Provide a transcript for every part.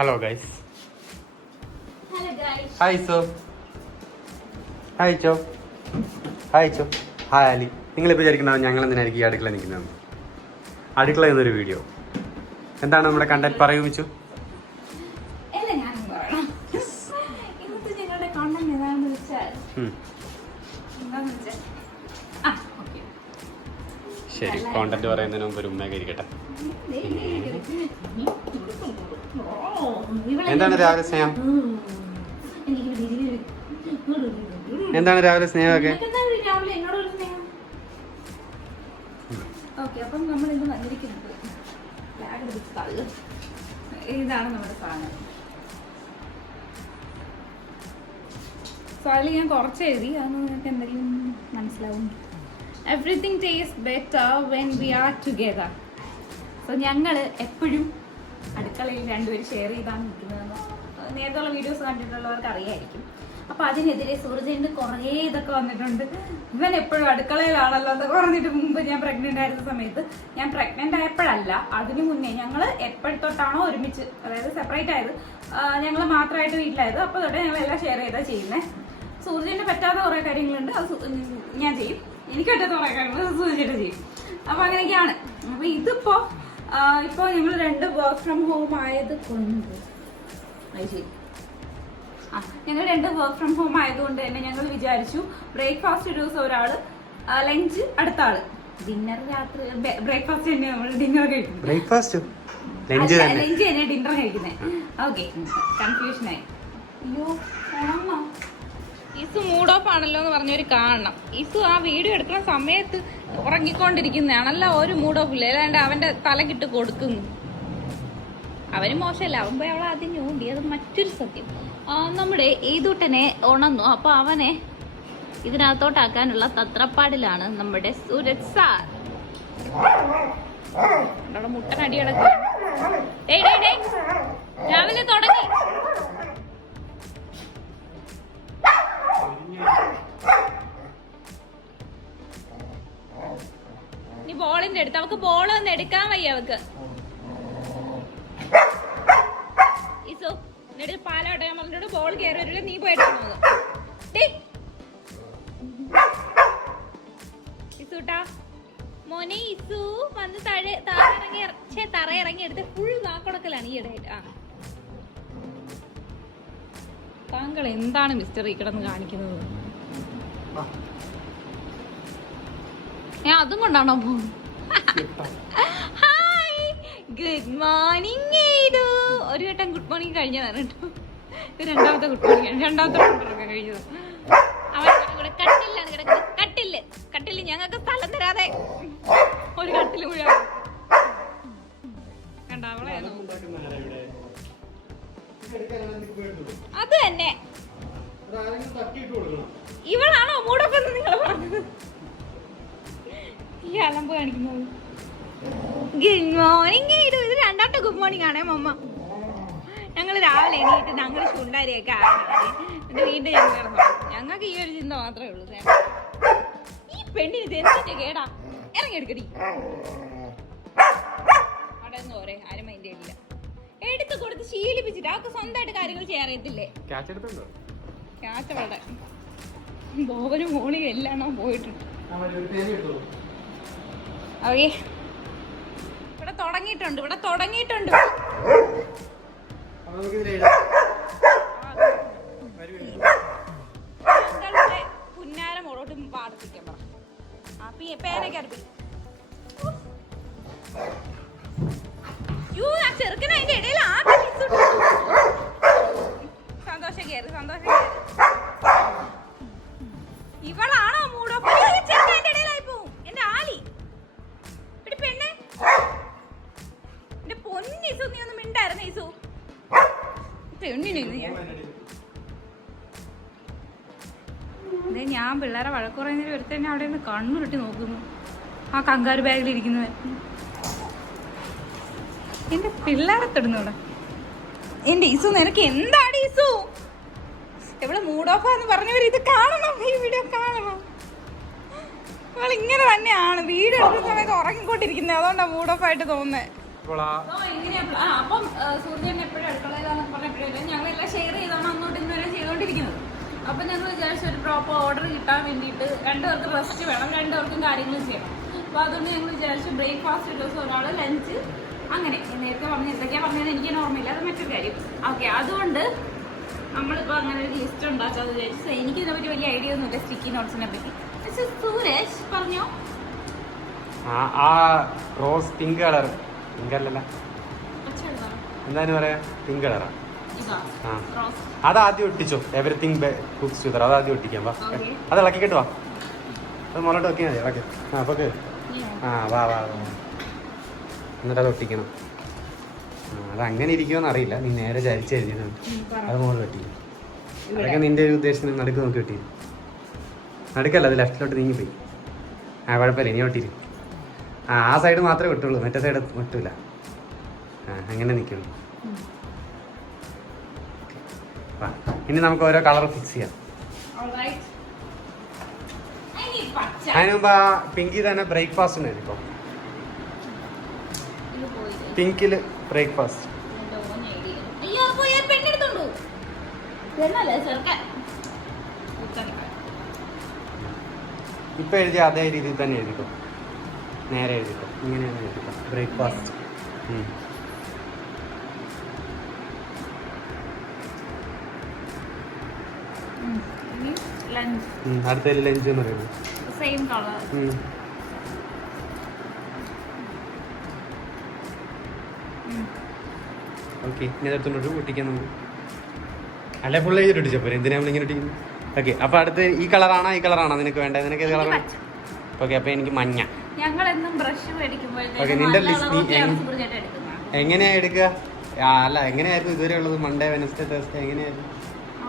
Hello guys hi so hi ചോ hi ചോ hi Ali നിങ്ങളിപ്പോൾ വിചാരിക്കണ്ടാവും ഞങ്ങൾ എന്തിനായിരിക്കും ഈ അടുക്കള നിൽക്കുന്നത്? അടുക്കള എന്നൊരു വീഡിയോ എന്താണ് നമ്മുടെ കണ്ടന്റ് പറയൂ വെച്ചു ശരി കോണ്ടന്റ് പറയുന്നതിന് മുമ്പ് ഒരു ഉമ്മയൊക്കെ ഇരിക്കട്ടെ. എന്താണ് രാവിലെ സ്നേഹം? എന്താണ് രാവിലെ സ്നേഹമൊക്കെ? ഇതാണ് നമ്മുടെ സാധനം. ഞാൻ കുറച്ച് എഴുതി അത് നിങ്ങൾക്ക് എന്തെങ്കിലും മനസ്സിലാവും. Everything taste better when we are together so ഞങ്ങൾ എപ്പോഴും അടുക്കളയിൽ രണ്ടുപേരും ഷെയർ ചെയ്താണ് നിൽക്കുന്നതെന്ന്. നേരത്തെയുള്ള വീഡിയോസ് കണ്ടിട്ടുള്ളവർക്ക് അറിയായിരിക്കും. അപ്പൊ അതിനെതിരെ സൂരജിന്റെ കുറേ ഇതൊക്കെ വന്നിട്ടുണ്ട്. ഇവൻ എപ്പോഴും അടുക്കളയിലാണല്ലോ എന്നൊക്കെ പറഞ്ഞിട്ട് മുമ്പ് ഞാൻ പ്രഗ്നന്റ് ആയിരുന്ന സമയത്ത്. ഞാൻ പ്രഗ്നന്റ് ആയപ്പോഴല്ല അതിനു മുന്നേ ഞങ്ങൾ എപ്പോഴത്തൊട്ടാണോ ഒരുമിച്ച് അതായത് സെപ്പറേറ്റ് ആയത്. ഞങ്ങൾ മാത്രമായിട്ട് വീട്ടിലായത്. അപ്പോൾ തൊട്ട് ഞങ്ങൾ എല്ലാം ഷെയർ ചെയ്താൽ ചെയ്യുന്നത് സൂര്യന് പറ്റാത്ത കുറേ കാര്യങ്ങളുണ്ട്. അത് ഞാൻ ചെയ്യും. എനിക്ക് പറ്റാത്ത കുറേ കാര്യങ്ങൾ സൂര്യന് ചെയ്യും. അപ്പൊ അങ്ങനെയൊക്കെയാണ്. അപ്പൊ ഇതിപ്പോ ഇപ്പൊ ഞങ്ങൾ രണ്ട് വർക്ക് ഫ്രം ഹോം ആയത് കൊണ്ട്. അത് ശരി. ആ ഞങ്ങൾ രണ്ട് വർക്ക് ഫ്രം ഹോം ആയതുകൊണ്ട് തന്നെ ഞങ്ങൾ വിചാരിച്ചു ബ്രേക്ക്ഫാസ്റ്റ് ഒരു ദിവസം ഒരാൾ ലഞ്ച് അടുത്ത ആൾ. ഡിന്നർ രാത്രി ബ്രേക്ക്ഫാസ്റ്റ് തന്നെ നമ്മൾ ഡിന്നർ കഴിക്കും. ബ്രേക്ക്ഫാസ്റ്റ് ലഞ്ച് തന്നെ. ഡിന്നർ കഴിക്കുന്നത് ഓക്കെ കൺഫ്യൂഷനായി അയ്യോ ഇസു മൂഡ് ഓഫ് ആണല്ലോ എന്ന് പറഞ്ഞൊരു കാണണം. ഇസു ആ വീഡിയോ എടുക്കുന്ന സമയത്ത് ഉറങ്ങിക്കൊണ്ടിരിക്കുന്നതാണല്ല ഒരു മൂഡ് ഓഫ് ഇല്ല? അല്ലാണ്ട് അവന്റെ തലക്കിട്ട് കൊടുക്കുന്നു. അവന് മോശമല്ല. അവൻ പോയി അവളെ ആദ്യം ഞൂണ്ടി. അത് മറ്റൊരു സത്യം. നമ്മുടെ ഈതൂട്ടനെ ഉണന്നു. അപ്പൊ അവനെ ഇതിനകത്തോട്ടാക്കാനുള്ള തത്രപ്പാടിലാണ് നമ്മുടെ സൂരജ് സാർ. മുട്ടനടി രാവിലെ തുടങ്ങി. നീ ബോളിന്റെ അടുത്ത്. അവക്ക് ബോൾ ഒന്ന് എടുക്കാൻ വയ്യ അവക്ക്. ഇസു എന്നിട്ട് പാലോട്ടെ ഞാൻ പറഞ്ഞോട് ബോൾ കയറി വരില്ല നീ പോയിട്ട് ഇസുട്ടാ മോനെ ഇസു വന്ന് താഴെ താഴെ ഇറങ്ങി ഇറ- ഛേ തറ ഇറങ്ങി എടുത്ത് ഫുൾ നാക്കൊടക്കലാണ് ഈ ഇടയായിട്ട്. ആ. താങ്കൾ എന്താണ് മിസ്റ്ററി ഈ കിടന്ന് കാണിക്കുന്നത് ഞാൻ അതും കൊണ്ടാണോ ഹായ് ഗുഡ് മോർണിംഗ് ഏതു ഒരു വട്ടം ഗുഡ് മോർണിംഗ് കഴിഞ്ഞതാണ് കേട്ടോ. രണ്ടാമത്തെ ഗുഡ് മോർണിംഗ് രണ്ടാമത്തെ കൊണ്ടൊക്കെ കഴിഞ്ഞത്. അവൻ കട്ടിലാണ് കിടക്കുന്നത് കട്ടിൽ കട്ടിൽ ഞങ്ങൾക്ക് സ്ഥലം തരാതെ ഒരു കട്ടിൽ മുഴുവൻ കണ്ട അവളെ അത് തന്നെ. ഇവളാണോ മൂടൊക്കെന്ന് നിങ്ങൾ ഈ അലമ്പ് കാണിക്കുന്നത്. ഗുഡ് മോർണിംഗ് ഇത് ഇത് രണ്ടാമത്തെ ഗുഡ് മോർണിംഗ് ആണേ മമ്മ. ഞങ്ങൾ രാവിലെ എണീറ്റ് ഞങ്ങൾ ചുണ്ടാരിയൊക്കെ എന്നിട്ട് വീണ്ടും ഞങ്ങൾ കിടന്നു ഞങ്ങൾക്ക് ഈ ഒരു ചിന്ത മാത്രമേ ഉള്ളൂ. ഈ പെണ്ണിന് ഇത് കേടാ? ഇറങ്ങിയെടുക്കടി അവിടെ നിന്ന് പോരെ ആരും മൈൻഡ് ഇല്ല എടുത്ത് കൊടുത്ത് ശീലിപ്പിച്ചിട്ട് അവർക്ക് സ്വന്തമായിട്ട് കാര്യങ്ങൾ ചെയ്യാൻ അറിയത്തില്ലേ? ക്യാച്ച് എടുത്തുണ്ടോ ക്യാച്ചവളുടെ ബോബനും മോളിയും എല്ലാം പോയിട്ടുണ്ട്. ഓക്കെ. ഇവിടെ തുടങ്ങിയിട്ടുണ്ട് ഇവിടെ തുടങ്ങിയിട്ടുണ്ട്. പുന്നാരം മോളോട്ട് പാടിപ്പിക്കാൻ പറ. ആ പേരൊക്കെ അറിപ്പി കണ്ണുരുട്ടി നോക്കുന്നു. ആ കങ്കാരു ബാഗിൽ ഇരിക്കുന്നവൻ എന്റെ പിള്ളേരെ തൊടുന്നു ഇവിടെ എന്റെ ഈസു നിനക്ക് എന്താണ് ഈസു? എവിടെ മൂഡ് ഓഫ് എന്ന് പറഞ്ഞവർ ഇത് കാണണം ഈ വീഡിയോ കാണണം. അവൾ ഇങ്ങനെ തന്നെയാണ് വീട് എടുക്കുന്ന സമയത്ത് ഉറങ്ങിക്കൊണ്ടിരിക്കുന്നത്. അതുകൊണ്ടാണ് മൂഡ് ഓഫ് ആയിട്ട് തോന്നുന്നത് അപ്പം സൂര്യൻ എപ്പോഴും അടുക്കളയിലാണ് ചെയ്തിരിക്കുന്നത് അപ്പൊ ഞങ്ങൾ വിചാരിച്ച ഒരു പ്രോപ്പർ ഓർഡർ കിട്ടാൻ വേണ്ടിയിട്ട് രണ്ടുപേർക്ക് റെസ്റ്റ് വേണം രണ്ടുപേർക്കും കാര്യങ്ങൾ ചെയ്യണം അപ്പൊ അതുകൊണ്ട് ഞങ്ങൾ വിചാരിച്ചു ബ്രേക്ക്ഫാസ്റ്റ് ഒരു ദിവസം ഒരാൾ ലഞ്ച് അങ്ങനെ. നേരത്തെ പറഞ്ഞ എന്തൊക്കെയാ പറഞ്ഞത് എനിക്ക് ഓർമ്മയില്ല അത് മറ്റൊരു കാര്യം. ഓക്കെ അതുകൊണ്ട് നമ്മളിപ്പോൾ അങ്ങനെ ഒരു ലിസ്റ്റ് ഉണ്ടാക്കാൻ വിചാരിച്ചു. എനിക്ക് ഇതിനെ പറ്റി വലിയ ഐഡിയ ഒന്നുമില്ല സ്റ്റിക്കി നോട്ട്സിനെ പറ്റി. പക്ഷേ സൂരജ് പറഞ്ഞോ? ആ ആ റോസ് പിങ്ക് കളർ പിങ്ക് അല്ലല്ല. എന്താണ് പറയാ? പിങ്ക് കളറാ ഇതാ. ഒട്ടിച്ചു റോസ് അത് ആദ്യം ഒട്ടിച്ചോ എവറിത്തിങ് കുക്സ് ടുഗദർ അതാദ്യം ഒട്ടിക്കാം. വാ. അത് ഇളക്കിക്കിട്ട് വാ. അത് മുന്നോട്ട് വെക്കാൻ മതി. ഇളക്കി. ആ അപ്പൊ ആ വാ വാ എന്നിട്ട് അത് ഒട്ടിക്കണം. അത് അങ്ങനെ ഇരിക്കുമെന്ന് അറിയില്ല. നീ നേരെ ചരിച്ച് എഴുതിയതാണ്. അത് മുകളിൽ വെട്ടി. അതൊക്കെ നിന്റെ ഒരു ഉദ്ദേശത്തിന് നടുക്ക് നോക്കി വെട്ടി. നടുക്കല്ല അത് ലെഫ്റ്റിലോട്ട് നീങ്ങിപ്പോയി. ആ കുഴപ്പമില്ല. ഇനി വെട്ടിരും ആ ആ സൈഡ് മാത്രമേ വെട്ടുള്ളൂ. മറ്റേ സൈഡ് വെട്ടൂല ആ അങ്ങനെ നിൽക്കുള്ളൂ. ഇനി നമുക്ക് ഓരോ കളർ ഫിക്സ് ചെയ്യാം. Alright. പിങ്കി ആ തന്നെ ബ്രേക്ക്ഫാസ്റ്റിന് എഴുതിക്കോ പിങ്കിൽ ബ്രേക്ക്ഫാസ്റ്റ്. ഇപ്പൊ എഴുതിയ അതേ രീതിയിൽ തന്നെ എഴുതിക്കോ. നേരെ എഴുതിക്കോ. ഇങ്ങനെയാണ് എഴുതിക്കോ. ബ്രേക്ക്ഫാസ്റ്റ് അടുത്തതിൽ ലഞ്ച് എന്ന് പറയുന്നത്. Same colour. ഓക്കെ ഇനി അതെടുത്തോണ്ട് നമുക്ക് അല്ല ഫുൾ എന്തിനാ നമ്മളിങ്ങനെ ഒട്ടിക്കുന്നത് ഓക്കെ അപ്പൊ അടുത്ത് ഈ കളറാണോ ഈ കളറാണോ നിനക്ക് വേണ്ടത്? നിനക്ക് ഏത് കളറാണ്. ഓക്കെ അപ്പൊ എനിക്ക് മഞ്ഞ. നിന്റെ സുബ്രജേട്ടൻ എങ്ങനെയാ എടുക്കുക? അല്ല എങ്ങനെയായിരുന്നു ഇതുവരെ ഉള്ളത്? മൺഡേ വെനസ്ഡേ തേഴ്സ്ഡേ എങ്ങനെയായിരുന്നു?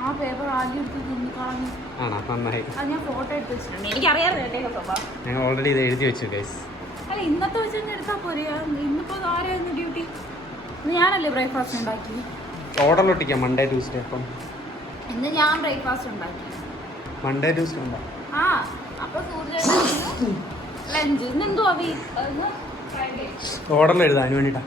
ആ പേപ്പർ ആദ്യം എടുത്ത് തിന്നിക്കളഞ്ഞു ആണോ? നന്നായി. അത് ഞാൻ ഫോട്ടോ എടുത്ത് വെച്ചിട്ടുണ്ട്. എനിക്കറിയാതെ കേട്ടേ സ്വഭാവം ഞങ്ങൾ ഓൾറെഡി ഇത് എഴുതി വെച്ചു ഗൈസ് അല്ല ഇന്നത്തെ വെച്ച് തന്നെ എടുത്താൽ പോരെ. ഇന്നിപ്പോ ആരായിരുന്നു ഡ്യൂട്ടി ഇന്ന് ഞാനല്ലേ ബ്രേക്ക്ഫാസ്റ്റ് ഉണ്ടാക്കി? ഒട്ടിക്കാം മൺഡേ ട്യൂസ്ഡേ അപ്പം. ഇന്ന് ഞാൻ ബ്രേക്ക്ഫാസ്റ്റ് ഉണ്ടാക്കി. മൺഡേ ട്യൂസ്ഡേ ഉണ്ടോ? ആ അപ്പൊ സൂര്യ ലഞ്ച് ഇന്ന്? എന്തോ അവി ഓർഡറിൽ എഴുതാൻ അതിന് വേണ്ടിട്ടാ.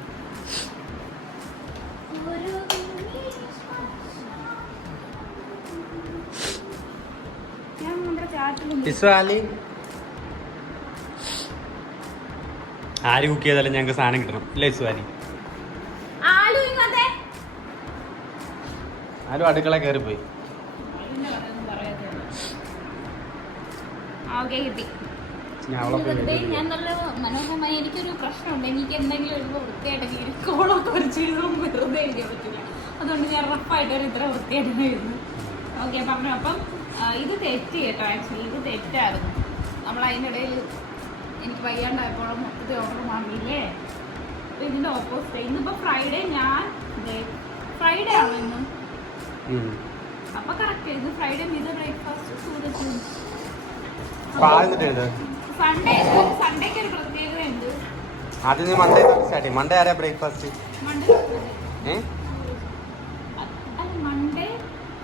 ആര് കുക്ക് ചെയ്താലും ഞങ്ങൾക്ക് സാധനം കിട്ടണം. ഇല്ല ഇസ്വാലി ആരും അടുക്കള കയറി പോയി ഞാൻ നല്ല മനോഹരമായി എനിക്കൊരു പ്രശ്നമുണ്ട്. എനിക്ക് എന്തെങ്കിലും ഒരു വൃത്തിയായിട്ട് കോളൊക്കെ വരച്ച് എഴുതുമ്പോൾ വെറുതെ എഴുതിയാൻ പറ്റില്ല അതുകൊണ്ട് ഞാൻ റഫായിട്ട് ഒരു ഇത്ര വൃത്തിയായിട്ട് എഴുതുന്നു. ഓക്കെ പറഞ്ഞു. അപ്പം ഇത് തെറ്റ് കേട്ടോ ആക്ച്വലി ഇത് തെറ്റായിരുന്നു. നമ്മൾ അതിന്റെ ഇടയിൽ എനിക്ക് വയ്യാണ്ടായപ്പോഴും മൊത്തത്തിൽ ഓർഡർ വാങ്ങിയില്ലേ? അപ്പോൾ ഇതിന്റെ ഓപ്പോസിറ്റ് ഇന്നിപ്പോൾ ഫ്രൈഡേ ഞാൻ ഫ്രൈഡേ ആണോ ഇന്നും? അപ്പൊ കറക്റ്റ് ഇന്ന് ഫ്രൈഡേ ഇത് ബ്രേക്ക്ഫാസ്റ്റ് സൂരജ് അപ്പൊ ആദ്യം എഴുത് സൺഡേ സൺഡേക്ക് ഒരു പ്രത്യേകതയുണ്ട്. ആദ്യം നീ മൺഡേ സ്റ്റാർട്ട് ചെയ്യും മൺഡേ ആരാ ബ്രേക്ക്ഫാസ്റ്റ് മൺഡേ ഏ അല്ല മൺഡേ മീത ബ്രേക്ക്ഫാസ്റ്റ് ഉം.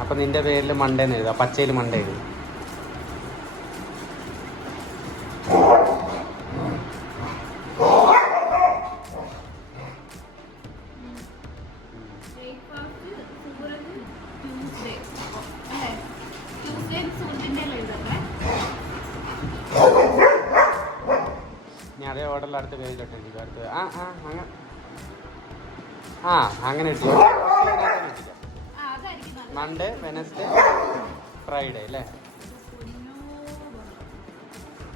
അപ്പൊ നിന്റെ പേരിൽ മണ്ടേന്ന് എഴുതാം. പച്ചയിൽ മണ്ട എഴുതി. അതേ ഓർഡറിൽ അടുത്ത പേജിലോട്ട് എഴുതിക്കും. അടുത്ത് ആ ആ അങ്ങനെ ആ അങ്ങനെ എഴുതി മൺഡേ വെനസ്ഡേ ഫ്രൈഡേ അല്ലേ?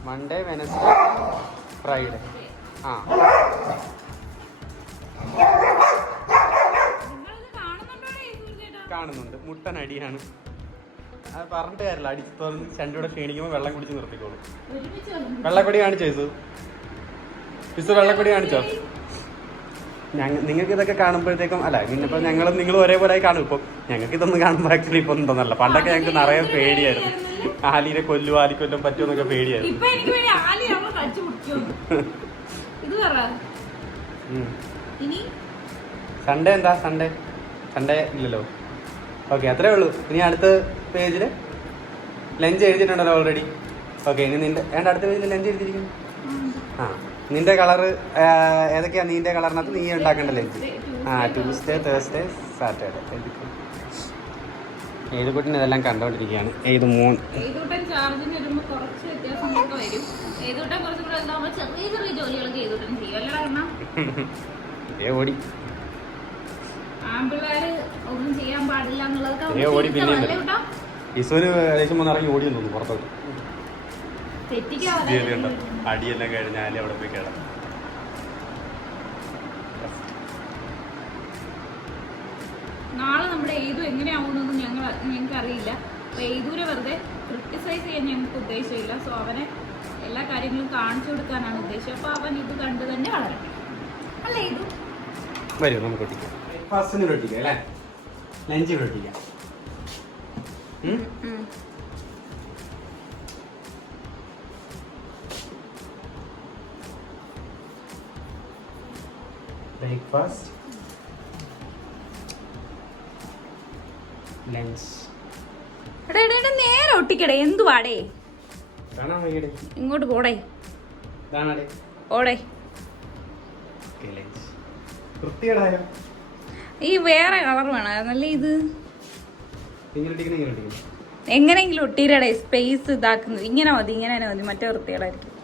മൺഡേ വെനസ്ഡേ ഫ്രൈഡേ ആ. കാണുന്നുണ്ടോ. മുട്ടൻ അടിയാണ്. അത് പറഞ്ഞിട്ട് കാര്യമില്ല. അടിച്ച് തുറന്ന് ചണ്ടിയുടെ ക്ഷീണിക്കുമ്പോൾ വെള്ളം കുടിച്ച് നിർത്തിക്കോളും. വെള്ളക്കൊടി കാണിച്ചോ ഇസു? ഇസു വെള്ളക്കൊടി കാണിച്ചോ? നിങ്ങൾക്ക് ഇതൊക്കെ കാണുമ്പോഴത്തേക്കും അല്ല പിന്നിപ്പോൾ ഞങ്ങളും നിങ്ങൾ ഒരേപോലെ ആയി കാണും. ഇപ്പം ഞങ്ങൾക്ക് ഇതൊന്നും കാണുമ്പോൾ ആക്ച്വലി ഇപ്പം തോന്നല്ല പണ്ടൊക്കെ ഞങ്ങൾക്ക് നിറയെ പേടിയായിരുന്നു. ആലിനെ കൊല്ലും ആലിക്കൊല്ലും പറ്റുമെന്നൊക്കെ പേടിയായിരുന്നു. സൺഡേ എന്താ? സൺഡേ. സൺഡേ ഇല്ലല്ലോ. ഓക്കെ അത്രേ ഉള്ളൂ. ഇനി അടുത്ത പേജിൽ ലഞ്ച് എഴുതിയിട്ടുണ്ടല്ലോ ഓൾറെഡി ഓക്കെ ഇനി നിന്റെ ഏണ്ട അടുത്ത പേജിൽ ലഞ്ച് എഴുതിയിരിക്കുന്നു? ആ. നിന്റെ കളറ് ഏതൊക്കെയാ നിന്റെ കളറിനകത്ത് നീ ഉണ്ടാക്കേണ്ട ലഞ്ച് ആ ട്യൂസ്ഡേ തേഴ്സ്ഡേ സാറ്റർഡേ ഏത് കുട്ടിന് ഇതെല്ലാം കണ്ടോണ്ടിരിക്കുകയാണ്. ഏത് മൂൺ ഏ ഓടി. ആൺപിള്ളേര് ഒന്നും ചെയ്യാൻ പാടില്ല ഏ, ഓടി പിന്നെ. ഇസുവിന് ഏകദേശം ഒന്ന് ഇറങ്ങി ഓടിയെന്ന് തോന്നുന്നു പുറത്തോട്ട്. ഇത് കണ്ടോ? അടിയെല്ലാം കഴിഞ്ഞാൽ അവിടെ പോയി കിടക്കും നാളെ നമ്മുടെ ഏതു എങ്ങനെയാവുമെന്നൊന്നും ഞങ്ങൾ ഞങ്ങൾക്ക് അറിയില്ല അപ്പൊ ഏതുവിനെ വെറുതെ ക്രിട്ടിസൈസ് ചെയ്യാൻ ഞങ്ങൾക്ക് ഉദ്ദേശമില്ല. സോ അവനെ എല്ലാ കാര്യങ്ങളും കാണിച്ചു കൊടുക്കാനാണ് ഉദ്ദേശം. അപ്പൊ അവൻ ഇത് കണ്ടു തന്നെ വളരട്ടെ അല്ലേ ഏതു? വരും നമുക്ക് ഒട്ടിക്കാം. ബ്രേക്ക്ഫാസ്റ്റിന് ഒട്ടിക്കാം അല്ലേ? ലഞ്ചിന് ഒട്ടിക്കാം. എടാ, എടാ, നേരെ ഒട്ടിക്കടേ. എന്തുവാടേ ഇങ്ങോട്ട് പോടേ. ഓടേ. ഈ വേറെ കളർ വേണമായിരുന്നല്ലേ ഇത്? എങ്ങനെയെങ്കിലും ഒട്ടീരടെ. സ്പേസ് ഇതാക്കുന്നത്. ഇങ്ങനെ മതി ഇങ്ങനെ തന്നെ മതി. മറ്റേ വൃത്തികളായിരിക്കും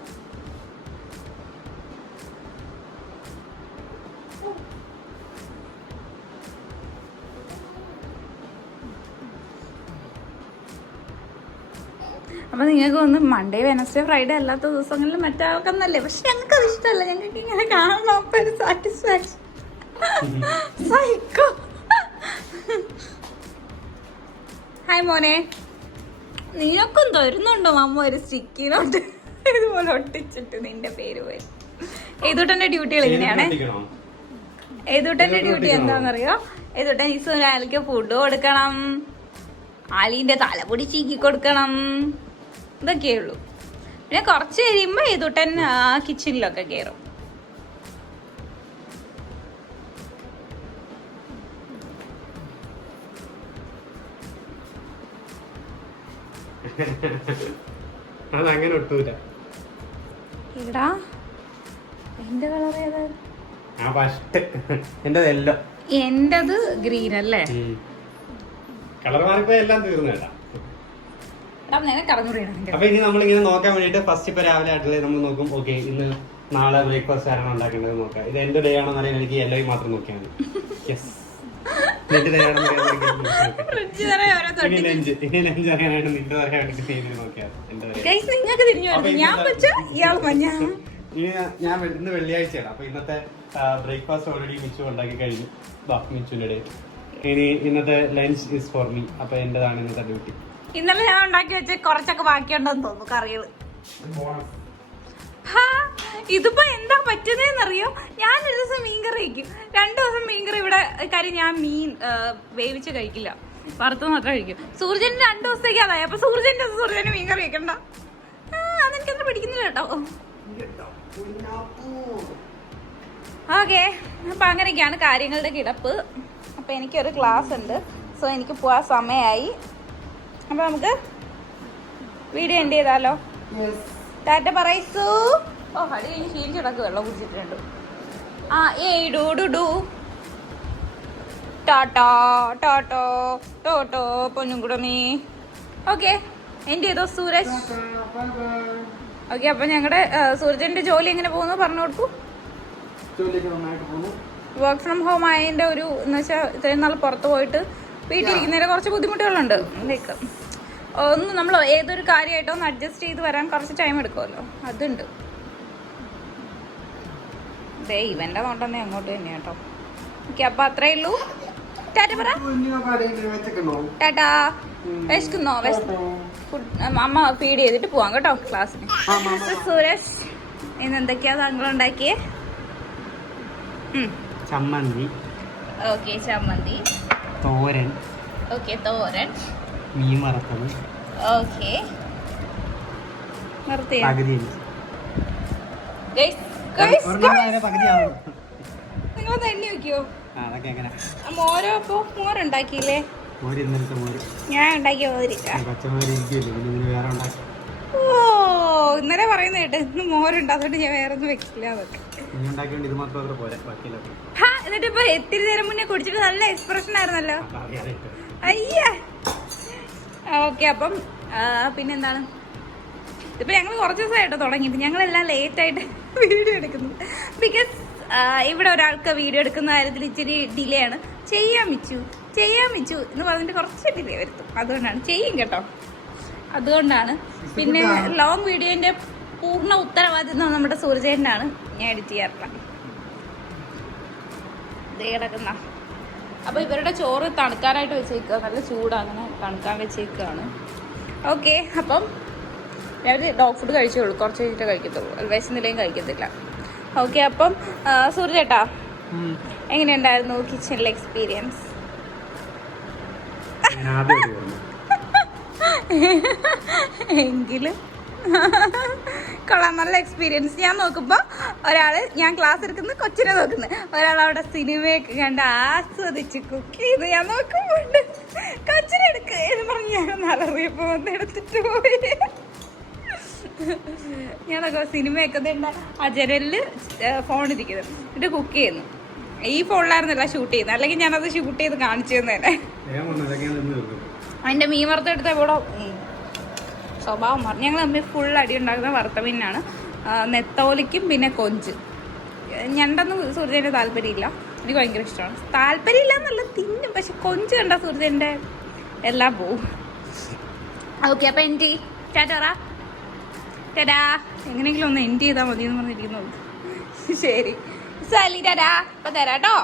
അപ്പൊ നിങ്ങൾക്ക് ഒന്ന് മൺഡേ വെനസ്ഡേ ഫ്രൈഡേ അല്ലാത്ത ദിവസങ്ങളിൽ മറ്റാൾക്കൊന്നല്ലേ? പക്ഷെ ഞങ്ങൾക്ക് അത് ഇഷ്ടമല്ല. ഞങ്ങൾക്ക് ഇങ്ങനെ കാണണം അപ്പൊ ഒരു സാറ്റിസ്ഫാക്ഷൻ സൈക്കോ ഹായ് മോനെ. നിനക്കും തരുന്നുണ്ടോ? അമ്മ ഒരു സ്റ്റിക്കിനോട്ട് ഇതുപോലെ ഒട്ടിച്ചിട്ട് നിന്റെ പേര് പോയി. ഏതൂട്ടന്റെ ഡ്യൂട്ടികൾ എങ്ങനെയാണ് ഏതൂട്ടന്റെ ഡ്യൂട്ടി? എന്താണെന്നറിയോ? ഏതൂട്ടൻ ഈ സുനാലിക്ക് ഫുഡ് കൊടുക്കണം. ആലിന്റെ തലപൊടി ചീക്കി കൊടുക്കണം. ഇതൊക്കെയേ ഉള്ളൂ. പിന്നെ കുറച്ച് കഴിയുമ്പോ ഏതൂട്ടൻ കിച്ചണിലൊക്കെ കയറും അതങ്ങനെ ഒട്ടൂല. എടാ എന്റെ കളർ ആ എന്റത് ഗ്രീൻ അല്ലേ? കളർ മാറിപ്പോ എല്ലാം തീർന്നു അപ്പൊ ഇനി നമ്മളിങ്ങനെ നോക്കാൻ വേണ്ടിട്ട് ഫസ്റ്റ് ഇപ്പൊ രാവിലെ ആയിട്ടുള്ള നമ്മൾ നോക്കും ഓക്കെ ഇന്ന് നാളെ ബ്രേക്ക്ഫാസ്റ്റ് ആരാണ് ഉണ്ടാക്കേണ്ടത് നോക്കാം. ഇത് എന്റെ ഡേ ആണെന്ന് അറിയാൻ എനിക്ക് യെല്ലോ മാത്രം നോക്കിയാൽ മതി. യെസ് നിന്റെ ഡേ ആണെന്ന് അറിയാൻ എനിക്ക് yellow നോക്കാം. ഫ്രിഡ്ജ് നിറയെ ഓരോ ഇനി തൊട്ടി ലഞ്ച് ഇനി ലഞ്ച് അറിയാനായിട്ട് നിന്റെ അറിയാൻ വേണ്ടിട്ട് നീ നോക്കിയാൽ എന്റെ day. ഗൈസ് നിങ്ങൾക്ക് തിരിഞ്ഞു അപ്പൊ ഞാൻ ഇന്ന് വെള്ളിയാഴ്ചയാണ്. അപ്പൊ ഇന്നത്തെ ബ്രേക്ക്ഫാസ്റ്റ് ഓൾറെഡി മിച്ചു ഉണ്ടാക്കി കഴിഞ്ഞു. മിച്ചുവിന്റെ ഡേ ഇനി ഇന്നത്തെ ലഞ്ച് ഇസ് ഫോർ മീ അപ്പൊ എന്റേതാണ് ഇന്നത്തെ ഡ്യൂട്ടി ഇന്നലെ ഞാൻ ഉണ്ടാക്കി വെച്ച കുറച്ചൊക്കെ ബാക്കിയുണ്ടെന്ന് തോന്നുന്നു കറികൾ. ഹാ, ഇതിപ്പോ എന്താ പറ്റുന്നതെന്നറിയോ ഞാൻ ഒരു ദിവസം മീൻകറി വയ്ക്കും രണ്ടു ദിവസം മീൻകറി ഇവിടെ കാര്യം ഞാൻ മീൻ വേവിച്ച് കഴിക്കില്ല. വറുത്ത് മാത്രം കഴിക്കും. സൂർജന് രണ്ടു ദിവസത്തേക്ക് അതായി. അപ്പൊ സൂർജന്റെ സൂർജന് മീൻകറി വെക്കണ്ട. അതെനിക്കത്ര പിടിക്കുന്നില്ല കേട്ടോ. ഓക്കെ അപ്പൊ അങ്ങനെയൊക്കെയാണ് കാര്യങ്ങളുടെ കിടപ്പ്. അപ്പൊ എനിക്കൊരു ക്ലാസ് ഉണ്ട്. സോ എനിക്ക് പോകാൻ സമയമായി അപ്പോൾ നമുക്ക് വീഡിയോ എൻഡ് ചെയ്താലോ? ടാറ്റ പറയസു ഓ അടി കഴിഞ്ഞ് ക്ഷീണിച്ച് കിടക്ക് വെള്ളം കുടിച്ചിട്ടുണ്ട്. ആ ഏ ഡു ഡു ഡു. ടാറ്റാ ടാറ്റോ ടോട്ടോ പൊന്നും കുടമി ഓക്കെ എന്റെ ചെയ്തോ സൂരജ്? ഓക്കെ അപ്പം ഞങ്ങളുടെ സൂരജന്റെ ജോലി എങ്ങനെ പോകുന്നു? പറഞ്ഞു കൊടുക്കൂ. ജോലിയൊക്കെ നന്നായിട്ട് പോകുന്നു. വർക്ക് ഫ്രം ഹോം ആയതിന്റെ ഒരു എന്ന് വെച്ചാൽ ഇത്രയും നാൾ പുറത്ത് പോയിട്ട് വീട്ടിലിരിക്കുന്നതിന് കുറച്ച് ബുദ്ധിമുട്ടുകളുണ്ട്. ലൈക്ക് ഒന്ന് നമ്മൾ ഏതൊരു കാര്യമായിട്ടോ ഒന്ന് അഡ്ജസ്റ്റ് ചെയ്ത് വരാൻ കുറച്ച് ടൈം എടുക്കുമല്ലോ അതുണ്ട്. ദേ ഇവന്റെ നോട്ടന്നെ അങ്ങോട്ട് തന്നെ കേട്ടോ. ഓക്കെ അപ്പൊ അത്രേ ഉള്ളൂ. ടാറ്റ പറ. ടാറ്റാ. വിശക്കുന്നോ? അമ്മ ഫീഡ് ചെയ്തിട്ട് പോവാം കേട്ടോ ക്ലാസ്സിന്. സുരേഷ് ഇന്ന് എന്തൊക്കെയാ താങ്കൾ ഉണ്ടാക്കിയേ? ചമ്മന്തി. ഓക്കെ ചമ്മന്തി. തോരൻ. ഓക്കെ തോരൻ. മീൻ വറുത്തത്. ഓക്കെ. പകുതി. നിങ്ങൾ വെക്കോ ആ അതൊക്കെ എങ്ങനെ? മോരോ അപ്പൊ മോരുണ്ടാക്കിയില്ലേ മോര് ഇന്നലത്തെ മോര് ഞാൻ ഉണ്ടാക്കിയ മോര് പച്ചമോര് ഇരിക്കുമല്ലോ പിന്നെ ഇതിന് വേറെ ഉണ്ടാക്കി. ഓ ഇന്നലെ പറയുന്ന കേട്ട് ഇന്ന് മോരുണ്ട് അതുകൊണ്ട് ഞാൻ വേറെ ഒന്നും വെക്കില്ല അതൊക്കെ എന്നിട്ട് ഇപ്പൊ എത്തിരി നേരം മുന്നേ കുടിച്ചിട്ട് നല്ല എക്സ്പ്രഷൻ ആയിരുന്നല്ലോ. അയ്യ. ഓക്കെ അപ്പം പിന്നെന്താണ്? ഇപ്പൊ ഞങ്ങൾ കുറച്ച് ദിവസമായിട്ടോ തുടങ്ങിയിട്ട്. ഞങ്ങളെല്ലാം ലേറ്റ് ആയിട്ട് വീഡിയോ എടുക്കുന്നു. ബിക്കോസ് ഇവിടെ ഒരാൾക്ക് വീഡിയോ എടുക്കുന്ന കാര്യത്തിൽ ഇച്ചിരി ഡിലേ ആണ്. ചെയ്യാൻ മിച്ചു. ചെയ്യാൻ മിച്ചു എന്ന് പറഞ്ഞിട്ട് കുറച്ച് ഡിലേ വരുത്തും. അതുകൊണ്ടാണ്. ചെയ്യും കേട്ടോ. അതുകൊണ്ടാണ്. പിന്നെ ലോങ് വീഡിയോന്റെ പൂർണ ഉത്തരവാദിത്വം നമ്മുടെ സൂര്യചേട്ടനാണ് ഞാൻ എഡിറ്റ് ചെയ്യാറില്ല. ദേ കിടക്കുന്ന. അപ്പൊ ഇവരുടെ ചോറ് തണുക്കാനായിട്ട് വെച്ചേക്കുക നല്ല ചൂടാണ് അങ്ങനെ തണുക്കാൻ വെച്ചേക്കാണ് ഓക്കെ അപ്പം ഞാൻ ഡോഗ് ഫുഡ് കഴിച്ചോളൂ കുറച്ച് കഴിഞ്ഞിട്ട് കഴിക്കത്തുള്ളൂ. വിശന്നില്ലെങ്കിൽ കഴിക്കത്തില്ല. ഓക്കെ അപ്പം സൂര്യചേട്ടാ സൂര്യ ചേട്ടാ എങ്ങനെയുണ്ടായിരുന്നു കിച്ചണിലെ എക്സ്പീരിയൻസ് എങ്കിലും. കൊള്ളാം. നല്ല എക്സ്പീരിയൻസ് ഞാൻ നോക്കുമ്പോൾ ഒരാൾ ഞാൻ ക്ലാസ് എടുക്കുന്ന കൊച്ചിനെ നോക്കുന്നത് ഒരാൾ അവിടെ സിനിമയൊക്കെ കണ്ട് ആസ്വദിച്ച് കുക്ക് ചെയ്ത് ഞാൻ നോക്കുമ്പോണ്ട് കൊച്ചിനെ എടുക്ക് എന്ന് പറഞ്ഞ് ഞാൻ നല്ലറിയപ്പോൾ വന്ന് എടുത്തിട്ട് പോയി. ഞാനൊക്കെ സിനിമയൊക്കെ ദേ ആ ജനലിൽ ഫോൺ ഇരിക്കുന്നത് എന്നിട്ട് കുക്ക് ചെയ്യുന്നു. ഈ ഫോണിലായിരുന്നല്ല ഷൂട്ട് ചെയ്യുന്നത്. അല്ലെങ്കിൽ ഞാനത് ഷൂട്ട് ചെയ്ത് കാണിച്ചു തന്നെ അതിന്റെ മീൻ വറുത്തെടുത്ത ഇവിടെ ഉം, സ്വഭാവം മാറും ഞങ്ങൾ തമ്മിൽ ഫുൾ അടി ഉണ്ടാക്കുന്ന വറുത്തമീനാണ് നെത്തോലിക്കും പിന്നെ കൊഞ്ച്. ഞണ്ടൊന്നും സൂര്യന്റെ താല്പര്യമില്ല. എനിക്ക് ഭയങ്കര ഇഷ്ടമാണ്. താല്പര്യമില്ല എന്നല്ല തിന്നും. പക്ഷെ കൊഞ്ച് കണ്ട സൂര്യന്റെ എല്ലാം പോവും. ഓക്കെ അപ്പം എന്റെ ചേട്ടറാ ചേട്ടാ എങ്ങനെയെങ്കിലും ഒന്ന് എൻഡ് ചെയ്താൽ മതി എന്ന് പറഞ്ഞിരിക്കുന്നു. ശരി. സലി ചേട്ടാ അപ്പം തരാം കേട്ടോ.